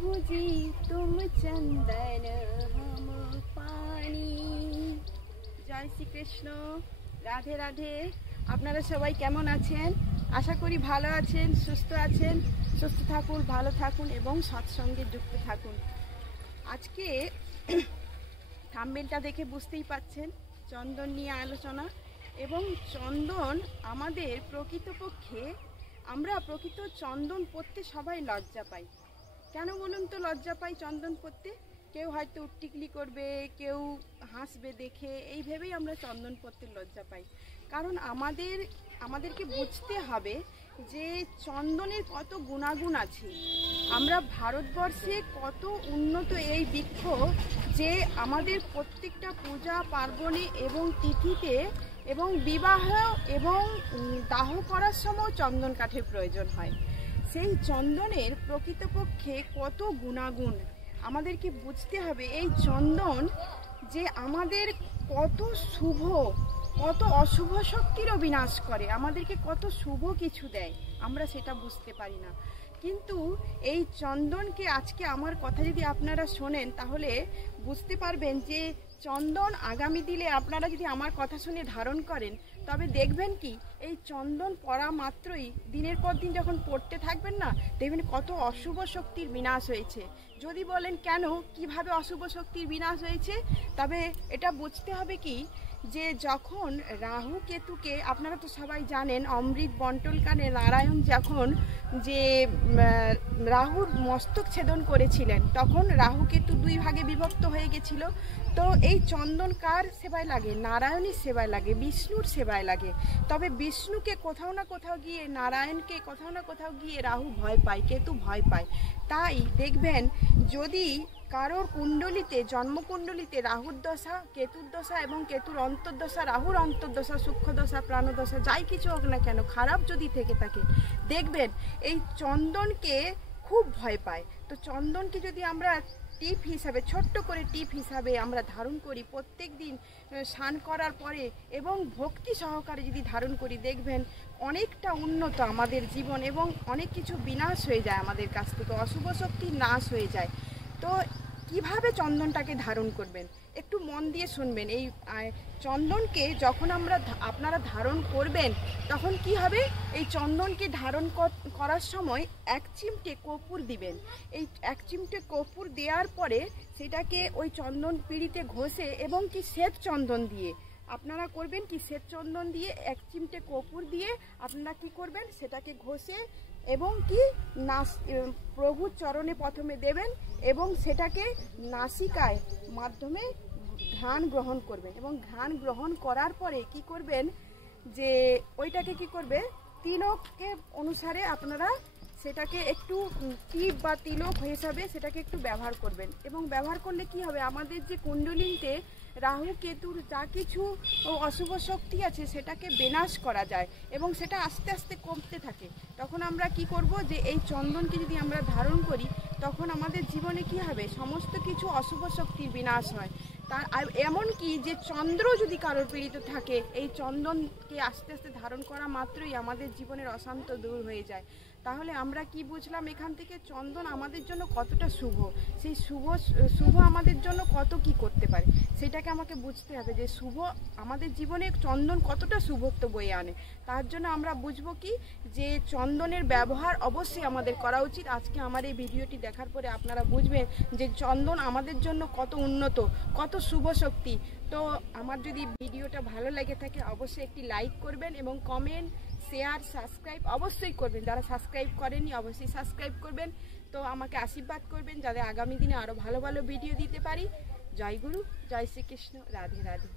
प्रभु जी तुम चंदन हम पानी। जय श्री कृष्ण, राधे राधे। আপনারা সবাই কেমন আছেন? আশা করি ভালো আছেন, সুস্থ আছেন। সুস্থ থাকুন, ভালো থাকুন এবং সৎসঙ্গে যুক্ত থাকুন। আজকে থাম্বনেলটা দেখে বুঝতেই পাচ্ছেন চন্দন নিয়ে আলোচনা। এবং চন্দন আমাদের প্রকৃতপক্ষে আমরা প্রকৃত চন্দন পরতে সবাই লজ্জা পাই। কেন বলুন তো লজ্জা পাই চন্দন পরতে? কেউ হয়তো উটটিকলি করবে, কেউ হাসবে দেখে, এই ভেবেই আমরা চন্দন পরতে লজ্জা পাই। কারণ আমাদেরকে বুঝতে হবে যে চন্দনের কত গুণাগুণ আছে। আমরা ভারতবর্ষে কত উন্নত এই বৃক্ষ যে আমাদের প্রত্যেকটা পূজা পার্বণে এবং তিথিতে এবং বিবাহ এবং দাহ করার সময় চন্দন কাঠের প্রয়োজন হয়। সেই চন্দনের প্রকৃতপক্ষে কত গুণাগুণ আমাদেরকে বুঝতে হবে। এই চন্দন যে আমাদের কত শুভ, কত অশুভ শক্তিরও বিনাশ করে, আমাদেরকে কত শুভ কিছু দেয়, আমরা সেটা বুঝতে পারি না। কিন্তু এই চন্দনকে আজকে আমার কথা যদি আপনারা শোনেন তাহলে বুঝতে পারবেন যে চন্দন আগামী দিনে আপনারা যদি আমার কথা শুনে ধারণ করেন তবে দেখবেন কি এই চন্দন পরা মাত্রই দিনের পর দিন যখন পড়তে থাকবেন না, দেখবেন কত অশুভ শক্তির বিনাশ হয়েছে। যদি বলেন কেন, কিভাবে অশুভ শক্তির বিনাশ হয়েছে, তবে এটা বুঝতে হবে কি যে যখন রাহু কেতুকে, আপনারা তো সবাই জানেন অমৃত বন্টনকালে নারায়ণ যখন যে রাহুর মস্তক ছেদন করেছিলেন তখন রাহু কেতু দুই ভাগে বিভক্ত হয়ে গেছিল। তো এই চন্দন কার সেবায় লাগে? নারায়ণের সেবায় লাগে, বিষ্ণুর সেবায় লাগে। তবে বিষ্ণুকে কোথাও না কোথাও গিয়ে, নারায়ণকে কোথাও না কোথাও গিয়ে রাহু ভয় পায়, কেতু ভয় পায়। তাই দেখবেন যদি কারোর কুণ্ডলিতে, জন্মকুণ্ডলিতে রাহুর দশা, কেতুর দশা এবং কেতুর অন্তর্দশা, রাহুর অন্তর্দশা, সূক্ষ্মদশা, প্রাণদশা, যাই কিছু হোক না কেন খারাপ যদি থেকে থাকে, দেখবেন এই চন্দনকে খুব ভয় পায়। তো চন্দনকে যদি আমরা টিপ হিসাবে, ছোট্ট করে টিপ হিসাবে আমরা ধারণ করি প্রত্যেক দিন স্নান করার পরে এবং ভক্তি সহকারে যদি ধারণ করি, দেখবেন অনেকটা উন্নত আমাদের জীবন এবং অনেক কিছু বিনাশ হয়ে যায় আমাদের কাছ থেকে, অশুভ শক্তি নাশ হয়ে যায়। তো কিভাবে চন্দনটাকে ধারণ করবেন একটু মন দিয়ে শুনবেন। এই চন্দনকে যখন আপনারা ধারণ করবেন তখন কি হবে, এই চন্দনকে ধারণ করার সময় এক চিমটে কর্পূর দিবেন। এই এক চিমটে কর্পূর দেওয়ার পরে সেটাকে ওই চন্দন পিঁড়িতে ঘষে এবং কি শ্বেত চন্দন দিয়ে আপনারা করবেন কি, শ্বেত চন্দন দিয়ে এক চিমটে কর্পূর দিয়ে আপনারা কি করবেন, সেটাকে ঘষে এবং কি প্রভুর চরণে প্রথমে দেবেন এবং সেটাকে নাসিকায় মাধ্যমে ঘ্রাণ গ্রহণ করবেন। এবং ঘ্রাণ গ্রহণ করার পরে কি করবেন যে ওইটাকে কি করবে, তিলকের অনুসারে আপনারা সেটাকে একটু টিপ বা তিলক হিসাবে সেটাকে একটু ব্যবহার করবেন। এবং ব্যবহার করলে কি হবে, আমাদের যে কুণ্ডলিতে রাহু কেতুর যা কিছু অশুভ শক্তি আছে সেটাকে বিনাশ করা যায় এবং সেটা আস্তে আস্তে কমতে থাকে। তখন আমরা কি করব যে এই চন্দনকে যদি আমরা ধারণ করি তখন আমাদের জীবনে কি হবে, সমস্ত কিছু অশুভ শক্তির বিনাশ হয়। তার এমনকি যে চন্দ্র যদি কারোর পীড়িত থাকে, এই চন্দনকে আস্তে আস্তে ধারণ করা মাত্রই আমাদের জীবনের অশান্ত দূর হয়ে যায়। তাহলে আমরা কি বুঝলাম এখান থেকে, চন্দন আমাদের জন্য কতটা শুভ, সেই শুভ আমাদের জন্য কত কি করতে পারে সেটাকে আমাকে বুঝতে হবে যে শুভ আমাদের জীবনে চন্দন কতটা শুভত্ব বয়ে আনে। তার জন্য আমরা বুঝবো কি যে চন্দনের ব্যবহার অবশ্যই আমাদের করা উচিত। আজকে আমার এই ভিডিওটি দেখার পরে আপনারা বুঝবেন যে চন্দন আমাদের জন্য কত উন্নত, কত শুভ শক্তি। তো আমার যদি ভিডিওটা ভালো লেগে থাকে অবশ্যই একটি লাইক করবেন এবং কমেন্ট, শেয়ার, সাবস্ক্রাইব অবশ্যই করবেন। যারা সাবস্ক্রাইব করেননি অবশ্যই সাবস্ক্রাইব করবেন। তো আমাকে আশীর্বাদ করবেন যাতে আগামী দিনে আরও ভালো ভালো ভিডিও দিতে পারি। জয় গুরু, জয় শ্রীকৃষ্ণ, রাধে রাধে।